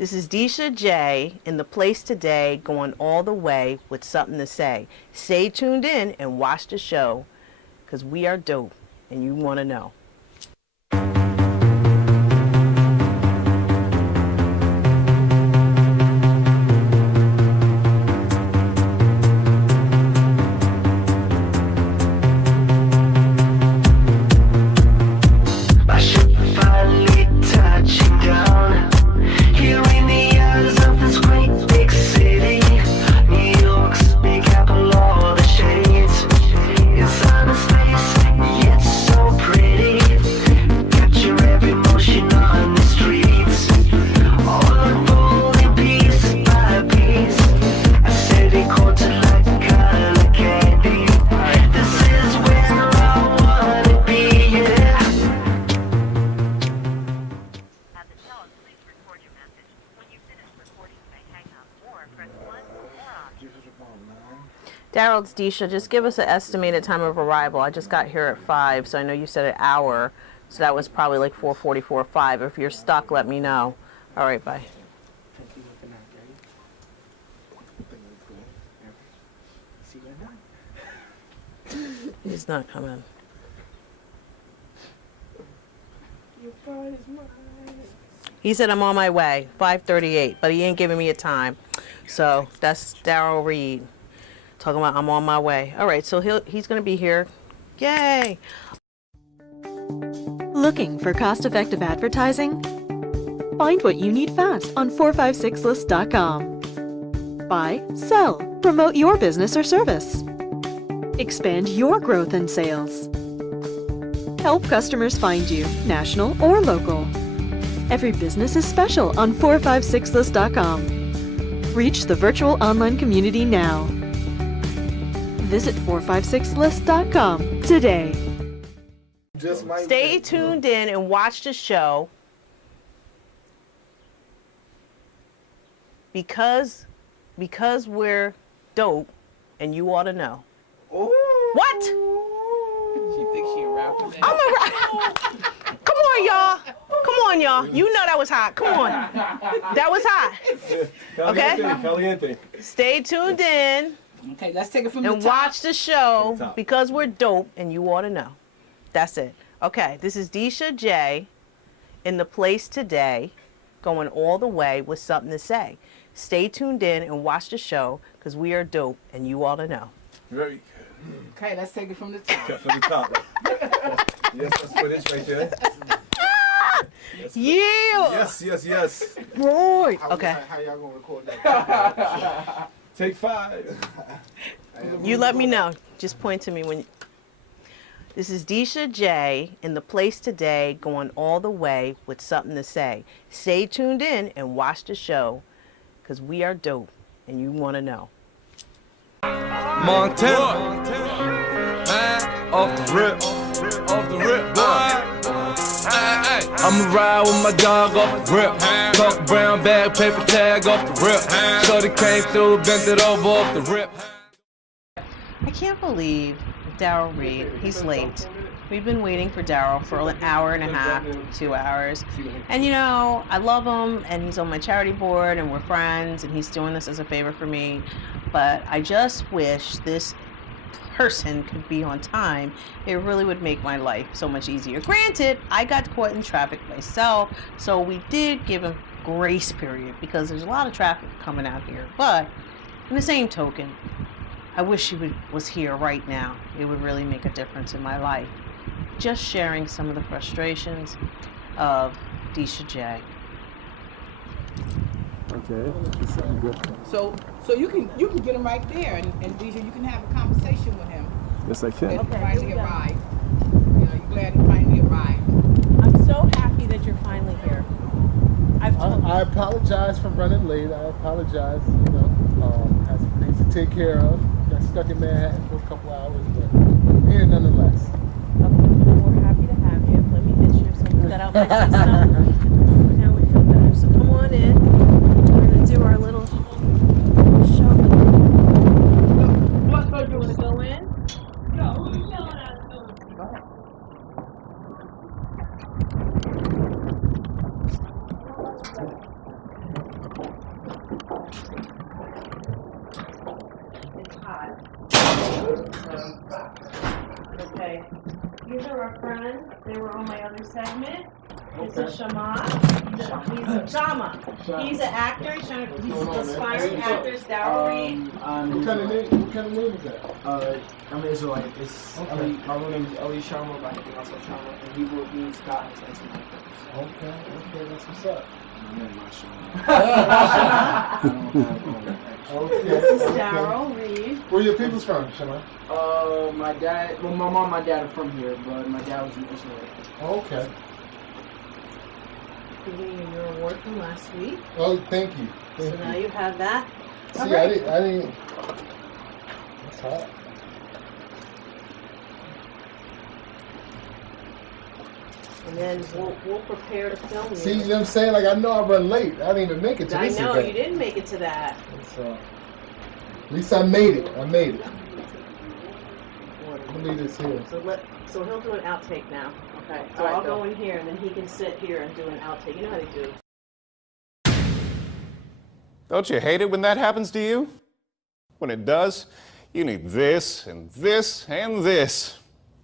This is Desha J in the place today, going all the way with something to say. Stay tuned in and watch the show, because we are dope and you want to know. Darrell, it's Desha. Just give us an estimated time of arrival. I just got here at 5, so I know you said an hour, so that was probably like 4:44, 5. If you're stuck, let me know. All right, bye. He's not coming. He said I'm on my way, 5:38, but he ain't giving me a time. So that's Darrell Reid. Talking about I'm on my way. All right, so he's going to be here. Yay! Looking for cost-effective advertising? Find what you need fast on 456list.com. Buy, sell, promote your business or service. Expand your growth and sales. Help customers find you, national or local. Every business is special on 456list.com. Reach the virtual online community now. Visit 456list.com today. Stay tuned in and watch the show, because we're dope and you ought to know. Ooh. What? She thinks she a rapper. I'm a rapper. Come on, y'all. Come on, y'all. You know that was hot. Come on. That was hot. Okay? Caliente. Stay tuned in. Okay, let's take it from the top. And watch the show, because we're dope and you ought to know. That's it. Okay, this is Desha J in the place today, going all the way with something to say. Stay tuned in and watch the show, because we are dope and you ought to know. Very good. Okay, let's take it from the top. From the top. Yes, that's for this right there. Yeah. Yes. Right. Okay. How y'all gonna record that? Take 5. You let me know. Just point to me when. This is Desha J in the place today, going all the way with something to say. Stay tuned in and watch the show, because we are dope and you want to know. Montana, off the rip, boy. I'ma ride with my dog off the rip. Talk brown bag, paper tag off the rip. Shorty came through, bent it over off the rip. I can't believe Darrell Reid. He's late. We've been waiting for Darrell for an hour and a half, 2 hours. And you know, I love him, and he's on my charity board, and we're friends, and he's doing this as a favor for me. But I just wish this person could be on time. It really would make my life so much easier. Granted, I got caught in traffic myself, so we did give him grace period, because there's a lot of traffic coming out here. But in the same token, I wish he was here right now. It would really make a difference in my life. Just sharing some of the frustrations of Desha J. Okay. So you can get him right there, and Desha, you can have a conversation with him. Yes, I can. Okay, finally arrived. You know, you're glad he finally arrived. I'm so happy that you're finally here. I apologize for running late. I apologize. You know, had some things to take care of. Got stuck in Manhattan for a couple hours, but here nonetheless. We're happy to have you. Let me get you some that out my system. Now we feel better. So come on in. We're gonna do our little show. What boat you wanna go in? Go. Who you yelling at? Go ahead. our friend. They were on my other segment. It's Okay. a Shama. He's Shama. He's an actor. He's aspiring actor. Darrell Reid. What kind of name is that? I'm Israelite. It's Okay. my real name is Eli Sharma, but I think also Sharma. And he wrote me Scott as answer my purpose. Okay, that's what's up. Okay. This is Darrell Reid. Where your people's from, Shema? My dad, well, my mom, my dad are from here, but my dad was in Israel. Okay. Giving you your award from last week. Oh, thank you. So now you have that. See, All right. I didn't. That's hot. And then we'll prepare to film you. See, you know what I'm saying? Like, I know I run late. I didn't even make it to I this know, event. you didn't make it to that. So, at least I made it. I made it. Let me leave this here. So he'll do an outtake now. Okay. So All right, I'll go in here and then he can sit here and do an outtake. You know how they do. Don't you hate it when that happens to you? When it does, you need this and this and this.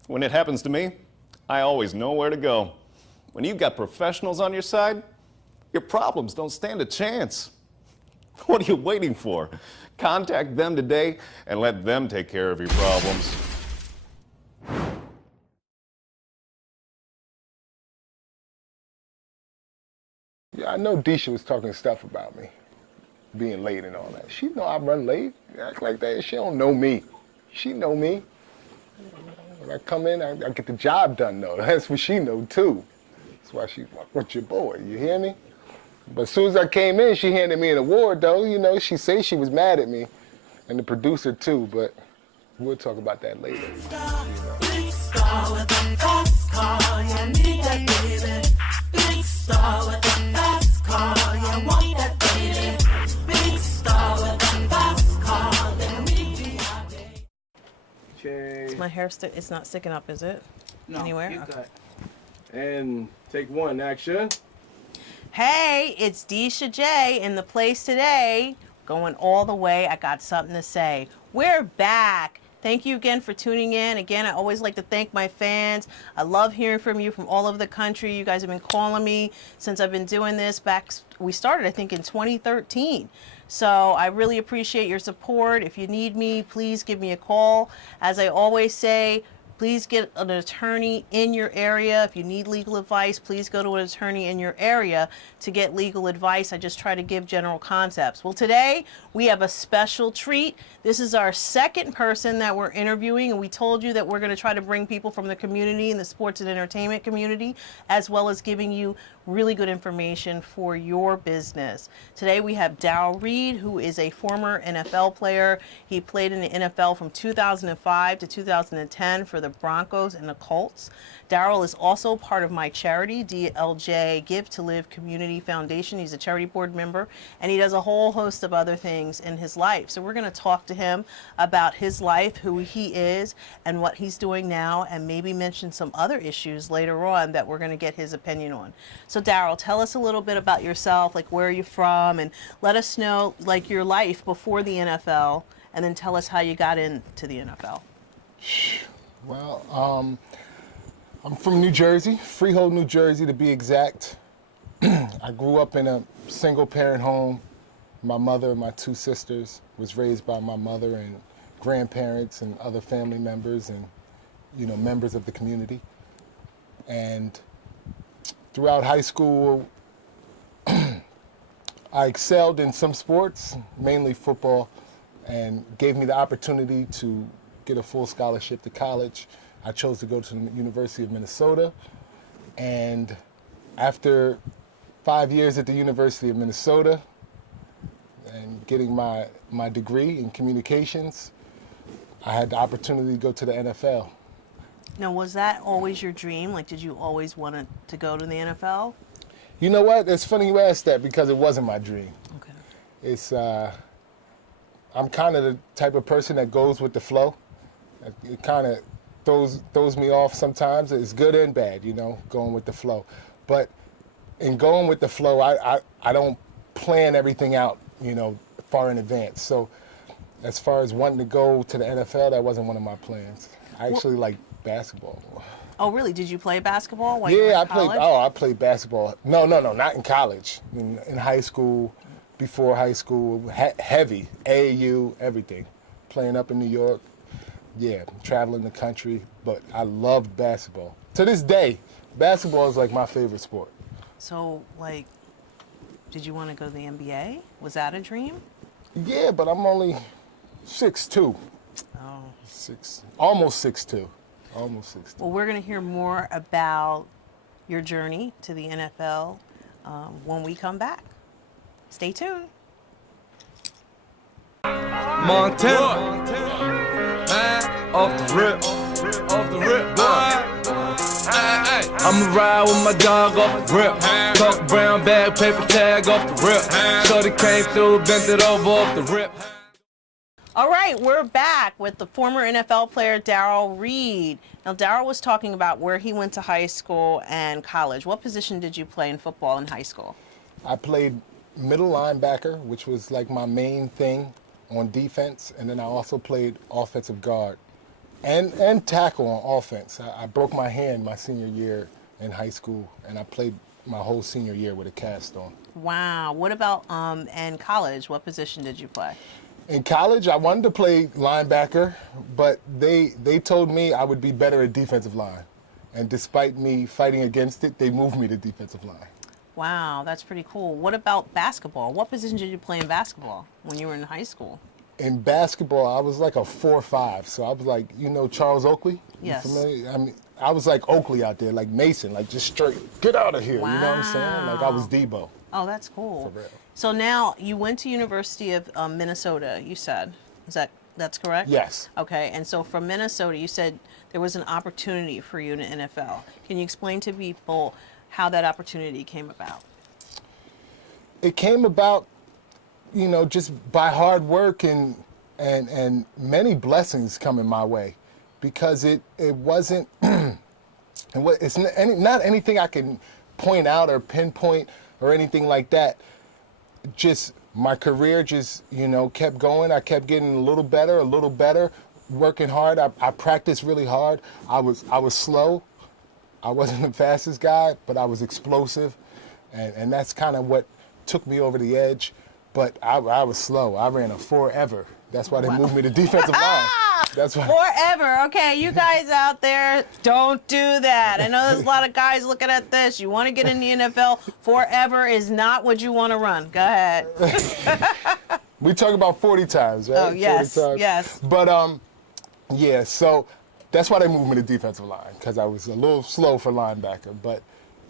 When it happens to me, I always know where to go. When you've got professionals on your side, your problems don't stand a chance. What are you waiting for? Contact them today and let them take care of your problems. Yeah, I know Desha was talking stuff about me, being late and all that. She know I run late. Act like that. She don't know me. She know me. When I come in, I get the job done, though. That's what she know, too. That's why she, what's your boy, you hear me? But as soon as I came in, she handed me an award, though. You know, she say she was mad at me, and the producer, too, but we'll talk about that later. Big star with a fast car, you need that baby. Big star with a fast car, you want that baby. Big star with a fast car, let me be your baby. Okay. My hair it's not sticking up, is it? No, Anywhere? you're Okay. good. And take one, action. Hey, it's Desha J in the place today. Going all the way. I got something to say. We're back. Thank you again for tuning in. Again, I always like to thank my fans. I love hearing from you from all over the country. You guys have been calling me since I've been doing this back. We started, I think, in 2013. So I really appreciate your support. If you need me, please give me a call. As I always say, please get an attorney in your area. If you need legal advice, please go to an attorney in your area to get legal advice. I just try to give general concepts. Well, today we have a special treat. This is our second person that we're interviewing, and we told you that we're going to try to bring people from the community and the sports and entertainment community, as well as giving you really good information for your business. Today we have Darrell Reid, who is a former NFL player. He played in the NFL from 2005 to 2010 for the Broncos and the Colts. Darrell is also part of my charity, DLJ Give to Live Community Foundation. He's a charity board member, and he does a whole host of other things in his life. So we're going to talk to him about his life, who he is, and what he's doing now, and maybe mention some other issues later on that we're going to get his opinion on. So Darrell, tell us a little bit about yourself, like where are you from, and let us know like your life before the NFL, and then tell us how you got into the NFL. Well, I'm from New Jersey, Freehold, New Jersey to be exact. I grew up in a single-parent home. My mother and my two sisters was raised by my mother and grandparents and other family members and, you know, members of the community. And throughout high school, I excelled in some sports, mainly football, and gave me the opportunity to get a full scholarship to college. I chose to go to the University of Minnesota, and after 5 years at the University of Minnesota and getting my degree in communications, I had the opportunity to go to the NFL. Now, was that always your dream? Like, did you always want to go to the NFL? You know what? It's funny you asked that because it wasn't my dream. Okay. It's I'm kind of the type of person that goes with the flow. It kind of throws me off sometimes. It's good and bad, you know, going with the flow. But in going with the flow, I don't plan everything out, you know, far in advance. So as far as wanting to go to the NFL, that wasn't one of my plans. I actually like basketball. Oh, really? Did you play basketball while you were Yeah, in college? I played basketball. No, not in college. In high school, before high school, heavy, AAU, everything. Playing up in New York, yeah, traveling the country, but I loved basketball. To this day, basketball is like my favorite sport. So, like, did you want to go to the NBA? Was that a dream? Yeah, but I'm only 6'2". Oh. Almost 6'2". Almost 6'2". Well, we're going to hear more about your journey to the NFL when we come back. Stay tuned. Montana, off the rip, boy. I'ma ride with my dog off the rip. Talk brown bag, paper tag off the rip. Shorty came through, bent it over off the rip. All right, we're back with the former NFL player Darrell Reid. Now, Darrell was talking about where he went to high school and college. What position did you play in football in high school? I played middle linebacker, which was like my main thing on defense, and then I also played offensive guard and tackle on offense. I broke my hand my senior year in high school, and I played my whole senior year with a cast on. Wow. What about in college? What position did you play? In college, I wanted to play linebacker, but they told me I would be better at defensive line. And despite me fighting against it, they moved me to defensive line. Wow, that's pretty cool. What about basketball? What position did you play in basketball when you were in high school? In basketball, I was like a 4'5", so I was like, you know Charles Oakley? Yes. You familiar? I mean, I was like Oakley out there, like Mason, like just straight, get out of here, Wow. you know what I'm saying? Like I was Debo. Oh, that's cool. For real. So now you went to University of Minnesota, you said. That's correct? Yes. Okay, and so from Minnesota, you said there was an opportunity for you in the NFL. Can you explain to people how that opportunity came about? It came about, you know, just by hard work and many blessings coming my way, because it wasn't, it's not anything I can point out or pinpoint or anything like that. Just my career just, you know, kept going. I kept getting a little better, working hard. I practiced really hard. I was slow. I wasn't the fastest guy, but I was explosive. And that's kind of what took me over the edge. But I was slow. I ran a forever. That's why they moved me to defensive line. That's why. Forever. Okay, you guys out there, don't do that. I know there's a lot of guys looking at this. You want to get in the NFL, forever is not what you want to run. Go ahead. We talk about 40 times, right? Oh, yes, 40 times. yes. But, yeah, so that's why they moved me to defensive line, because I was a little slow for linebacker. But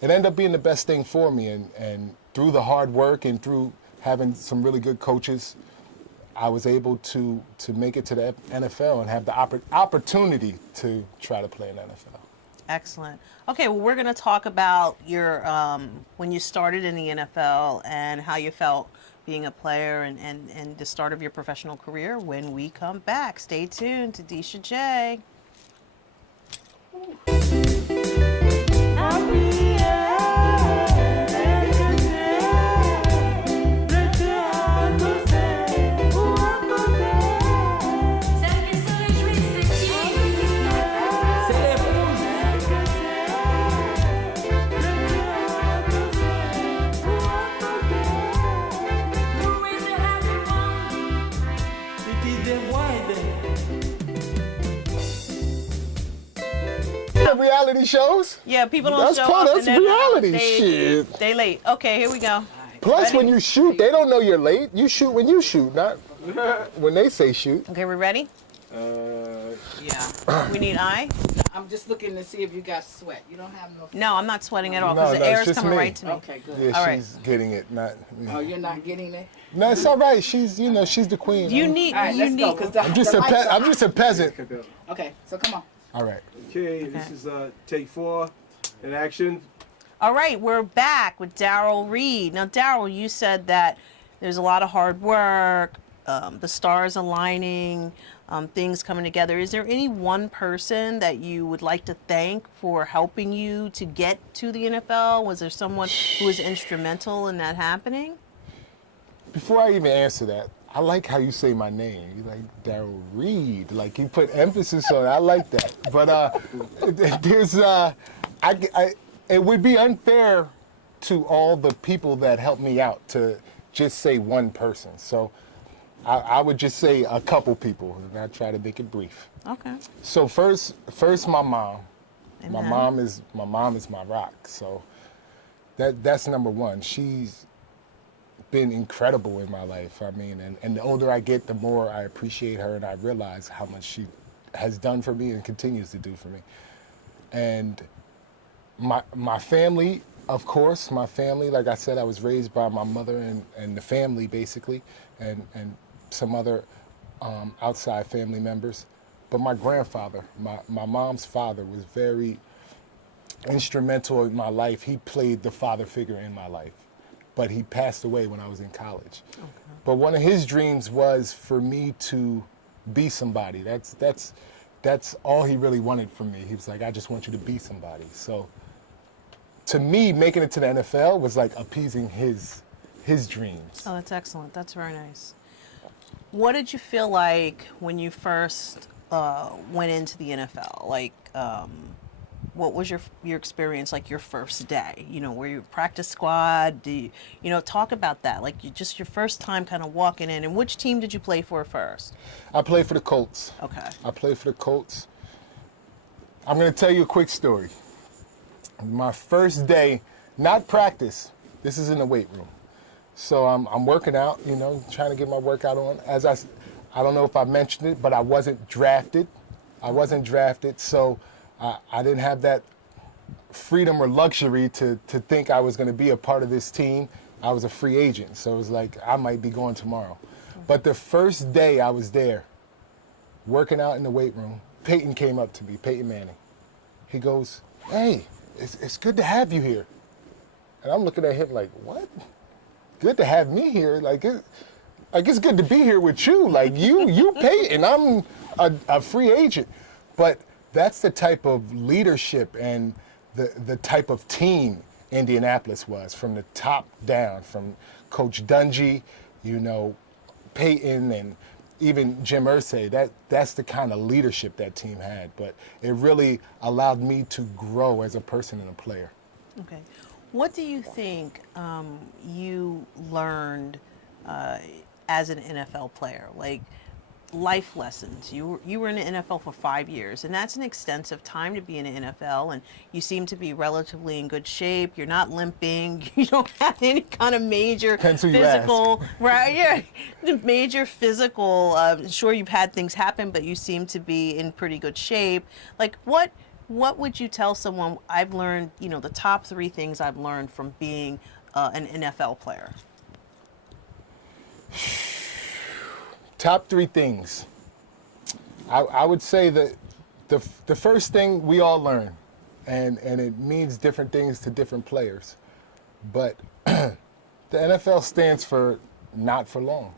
it ended up being the best thing for me. And through the hard work and through having some really good coaches, I was able to make it to the NFL and have the opportunity to try to play in the NFL. Excellent. Okay, well, we're going to talk about your when you started in the NFL and how you felt being a player and the start of your professional career when we come back. Stay tuned to Desha J. Reality shows? Yeah, people don't That's show part- up. that's and then reality shit. They late. Okay, here we go. Plus, Ready? when you shoot, they don't know you're late. You shoot when you shoot, not when they say shoot. Okay, we ready? Yeah. We need eye? I'm just looking to see if you got sweat. You don't have no. No, I'm not sweating at all No, because no, the air it's is just coming me. right to me. Okay, good. Yeah, All right. she's getting it, not me. Oh, you're not getting it? No, it's all right. She's, you know, she's the queen. You need, All right, you let's need. go. 'Cause the, I'm just the a lights are I'm just a peasant. Okay, so come on. All right. Okay, this is take 4 in action. All right, we're back with Darrell Reid. Now, Darrell, you said that there's a lot of hard work, the stars aligning, things coming together. Is there any one person that you would like to thank for helping you to get to the NFL? Was there someone who was instrumental in that happening? Before I even answer that, I like how you say my name. You like Darrell Reid. Like you put emphasis on it. I like that. But it would be unfair to all the people that helped me out to just say one person. So I would just say a couple people, and I try to make it brief. Okay. So first my mom. Amen. My mom is my rock. So that's number one. She's been incredible in my life. I mean, and the older I get, the more I appreciate her, and I realize how much she has done for me and continues to do for me. And my family, of course, my family, like I said, I was raised by my mother and the family, basically, and some other outside family members. But my grandfather, my mom's father, was very instrumental in my life. He played the father figure in my life, but he passed away when I was in college. Okay. But one of his dreams was for me to be somebody. That's all he really wanted from me. He was like, I just want you to be somebody. So to me, making it to the NFL was like appeasing his dreams. Oh, that's excellent. That's very nice. What did you feel like when you first went into the NFL? Like, what was your experience like your first day? You know, were you practice squad? Talk about that. Like, just your first time kind of walking in. And which team did you play for first? I played for the Colts. Okay. I played for the Colts. I'm going to tell you a quick story. My first day, not practice. This is in the weight room. So I'm working out, trying to get my workout on. I don't know if I mentioned it, but I wasn't drafted. So I didn't have that freedom or luxury to think I was going to be a part of this team. I was a free agent, so it was like I might be going tomorrow. But the first day I was there, working out in the weight room, Peyton came up to me, Peyton Manning. He goes, "Hey, it's good to have you here." And I'm looking at him like, what? Good to have me here? It's good to be here with you. Like, you Peyton, I'm a free agent. But that's the type of leadership and the type of team Indianapolis was, from the top down, from Coach Dungy, Peyton, and even Jim Irsay. That's the kind of leadership that team had. But it really allowed me to grow as a person and a player. Okay. What do you think you learned as an NFL player? Like, life lessons. You were in the NFL for 5 years, and that's an extensive time to be in the NFL, and you seem to be relatively in good shape. You're not limping. You don't have any kind of major physical, right? Yeah, major physical. Sure, you've had things happen, but you seem to be in pretty good shape. Like, what would you tell someone? I've learned, the top 3 things I've learned from being an NFL player. Top 3 things. I would say that the first thing we all learn, and it means different things to different players, but the NFL stands for not for long,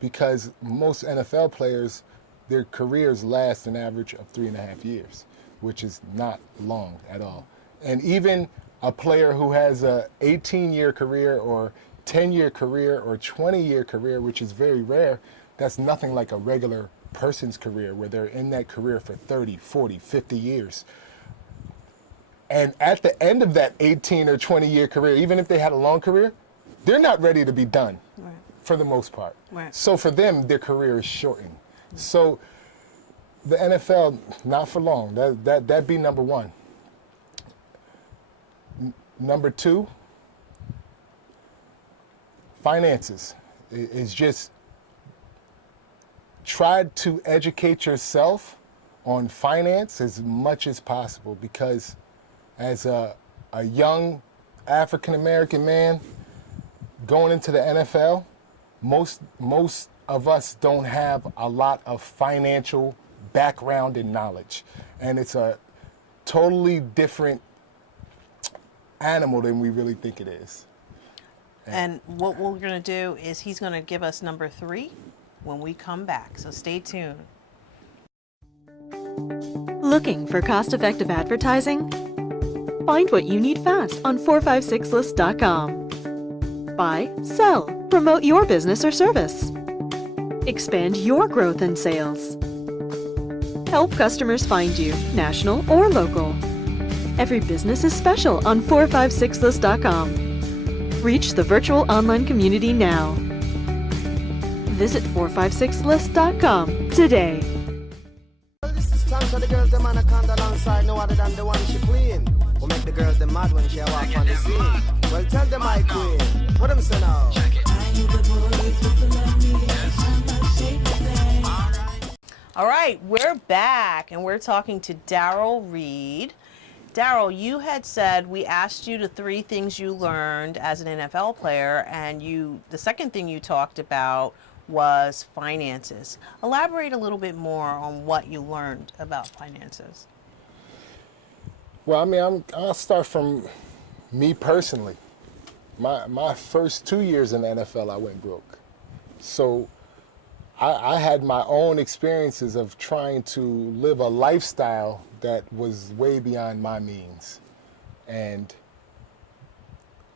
because most NFL players, their careers last an average of 3.5 years, which is not long at all. And even a player who has a 18-year career or 10-year career or 20-year career, which is very rare, that's nothing like a regular person's career, where they're in that career for 30, 40, 50 years. And at the end of that 18 or 20-year career, even if they had a long career, they're not ready to be done, right, for the most part. Right. So for them, their career is shortened. Mm-hmm. So the NFL, not for long. That'd be number 1. Number 2, finances. It's just try to educate yourself on finance as much as possible, because as a young African-American man going into the NFL, most of us don't have a lot of financial background and knowledge. And it's a totally different animal than we really think it is. And what we're going to do is he's going to give us number 3 when we come back. So stay tuned. Looking for cost-effective advertising? Find what you need fast on 456list.com. Buy, sell, promote your business or service. Expand your growth and sales. Help customers find you, national or local. Every business is special on 456list.com. Reach the virtual online community now. Visit 456list.com today. This is time for the girls, them anaconda alongside no other than the one she queen. Who make the girls them mad when she walk on the scene. Well, tell them my queen. What them say now? All right, we're back and we're talking to Darrell Reid. Darrell, you had said we asked you the 3 things you learned as an NFL player, and the second thing you talked about was finances. Elaborate a little bit more on what you learned about finances. Well, I mean, I'll start from me personally. My first 2 years in the NFL, I went broke. So I had my own experiences of trying to live a lifestyle that was way beyond my means. And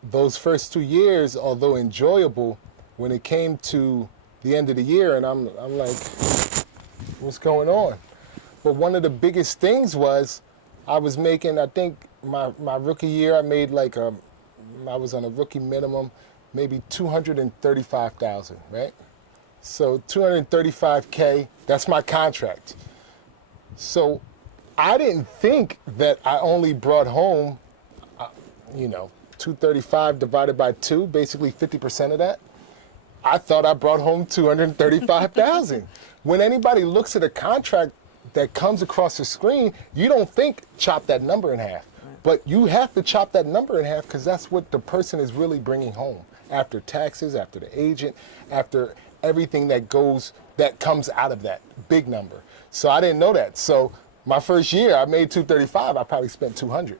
those first 2 years, although enjoyable, when it came to the end of the year, and I'm like, what's going on? But one of the biggest things was I was making, I think my rookie year, I made like I was on a rookie minimum, maybe $235,000, right? So $235K, that's my contract. So I didn't think that I only brought home, $235 divided by 2, basically 50% of that. I thought I brought home $235,000. When anybody looks at a contract that comes across the screen, you don't think chop that number in half. But you have to chop that number in half because that's what the person is really bringing home after taxes, after the agent, after everything that comes out of that big number. So I didn't know that. So my first year, I made $235. I probably spent $200.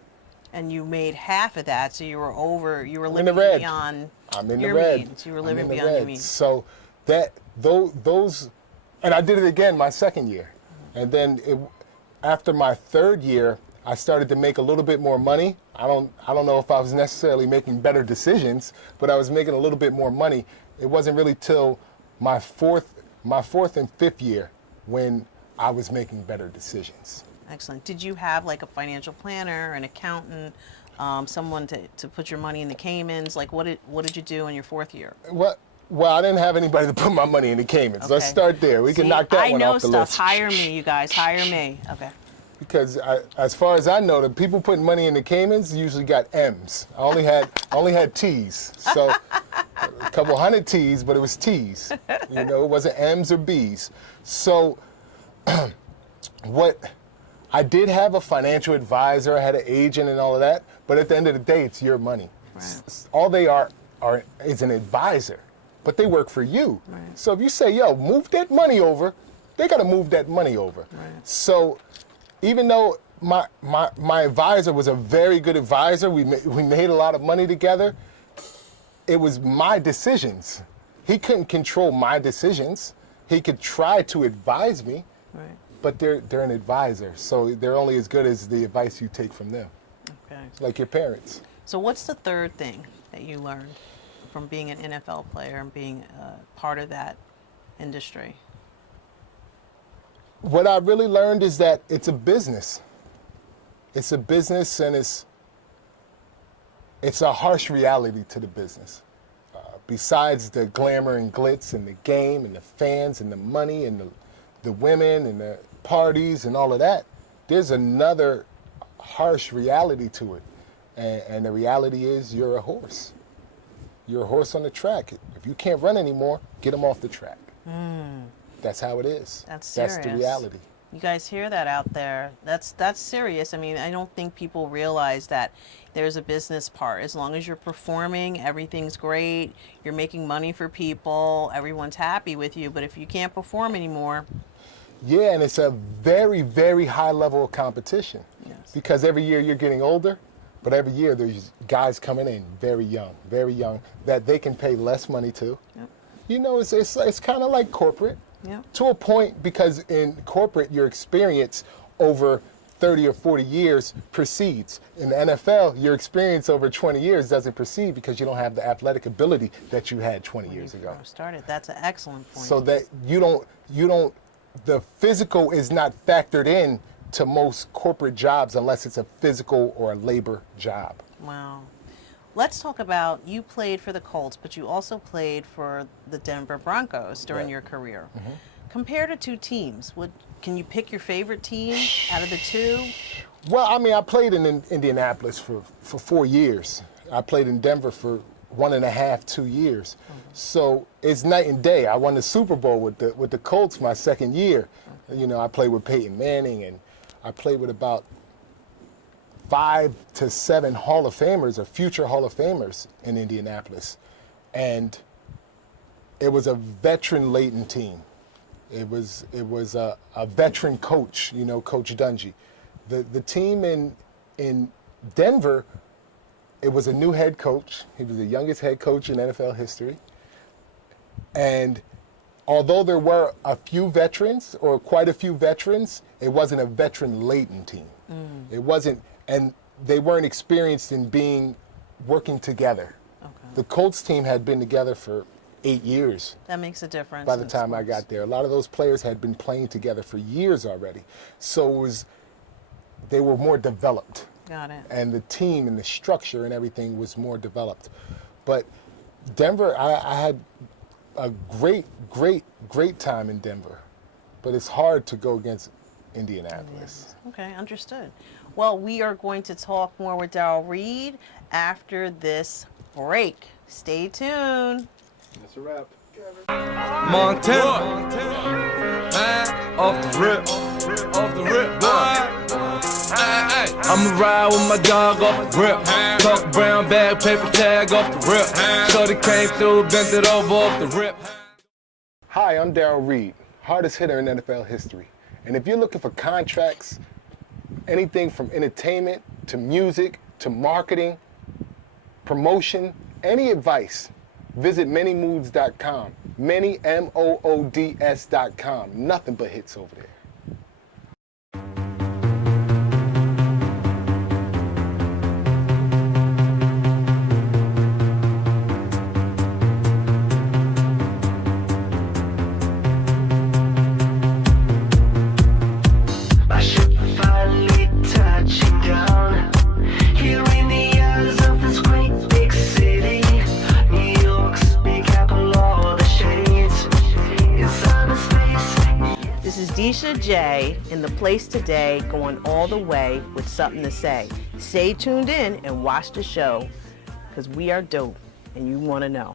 And you made half of that, so you were living beyond your means. You were living beyond your means. So those, and I did it again my second year. And then after my third year, I started to make a little bit more money. I don't know if I was necessarily making better decisions, but I was making a little bit more money. It wasn't really till my fourth and fifth year when I was making better decisions. Excellent. Did you have like a financial planner, an accountant, someone to put your money in the Caymans? Like what did you do in your fourth year? Well, I didn't have anybody to put my money in the Caymans. Okay. Let's start there. We can knock that one off the list. I know stuff. Hire me, you guys. Hire me. Okay. Because as far as I know, the people putting money in the Caymans usually got M's. I only had T's. So a couple hundred T's, but it was T's. It wasn't M's or B's. So I did have a financial advisor. I had an agent and all of that. But at the end of the day, it's your money. Right. All they are is an advisor, but they work for you. Right. So if you say, yo, move that money over, they got to move that money over. Right. So even though my advisor was a very good advisor, we made a lot of money together, it was my decisions. He couldn't control my decisions. He could try to advise me, right. But they're an advisor, so they're only as good as the advice you take from them. Okay. It's like your parents. So what's the third thing that you learned from being an NFL player and being part of that industry? What I really learned is that it's a business. It's a business, and it's a harsh reality to the business. Besides the glamour and glitz and the game and the fans and the money and the women and the parties and all of that, there's another harsh reality to it. And the reality is you're a horse. You're a horse on the track. If you can't run anymore, get them off the track. That's how it is. That's serious. That's the reality. You guys hear that out there? That's serious. I mean, I don't think people realize that there's a business part. As long as you're performing, everything's great. You're making money for people. Everyone's happy with you. But if you can't perform anymore. Yeah, and it's a very, very high level of competition. Yes. Because every year you're getting older, but every year there's guys coming in very young, that they can pay less money to. Yep. It's kind of like corporate. Yeah. To a point, because in corporate, your experience over 30 or 40 years precedes. In the NFL, your experience over 20 years doesn't precede because you don't have the athletic ability that you had 20 years ago. Started. That's an excellent point. So that you don't, the physical is not factored in to most corporate jobs unless it's a physical or a labor job. Wow. Let's talk about, you played for the Colts, but you also played for the Denver Broncos during your career. Compare the two teams. Can you pick your favorite team out of the two? Well, I mean, I played in Indianapolis for 4 years. I played in Denver for 1.5, 2 years. So it's night and day. I won the Super Bowl with the Colts my second year. You know, I played with Peyton Manning, and I played with about 5 to 7 Hall of Famers or future Hall of Famers in Indianapolis. And it was a veteran-laden team. It was a veteran coach, you know, Coach Dungy. The team in Denver, it was a new head coach. He was the youngest head coach in NFL history. And although there were a few veterans, or quite a few veterans, it wasn't a veteran-laden team. It wasn't, and they weren't experienced in working together. The Colts team had been together for 8 years. That makes a difference. By the time I got there, a lot of those players had been playing together for years already. So they were more developed. Got it. And the team and the structure and everything was more developed. But Denver, I had a great time in Denver. But it's hard to go against Indianapolis. Okay, understood. Well, we are going to talk more with Darrell Reid after this break. Stay tuned. That's a wrap. Montana, off the rip, boy. I'ma ride with my dog off the rip. Talk brown bag, paper tag off the rip. Shorty came through, bent it over off the rip. Hi, I'm Darrell Reid, hardest hitter in NFL history. And if you're looking for contracts, anything from entertainment to music to marketing, promotion, any advice, visit manymoods.com. Many, MOODS.com. Nothing but hits over there. My ship finally touching down here in the eyes of this great big city. New York's big apple, all the shades inside the space. This is Desha J in the place today, going all the way with something to say. Stay tuned in and watch the show, because we are dope and you want to know.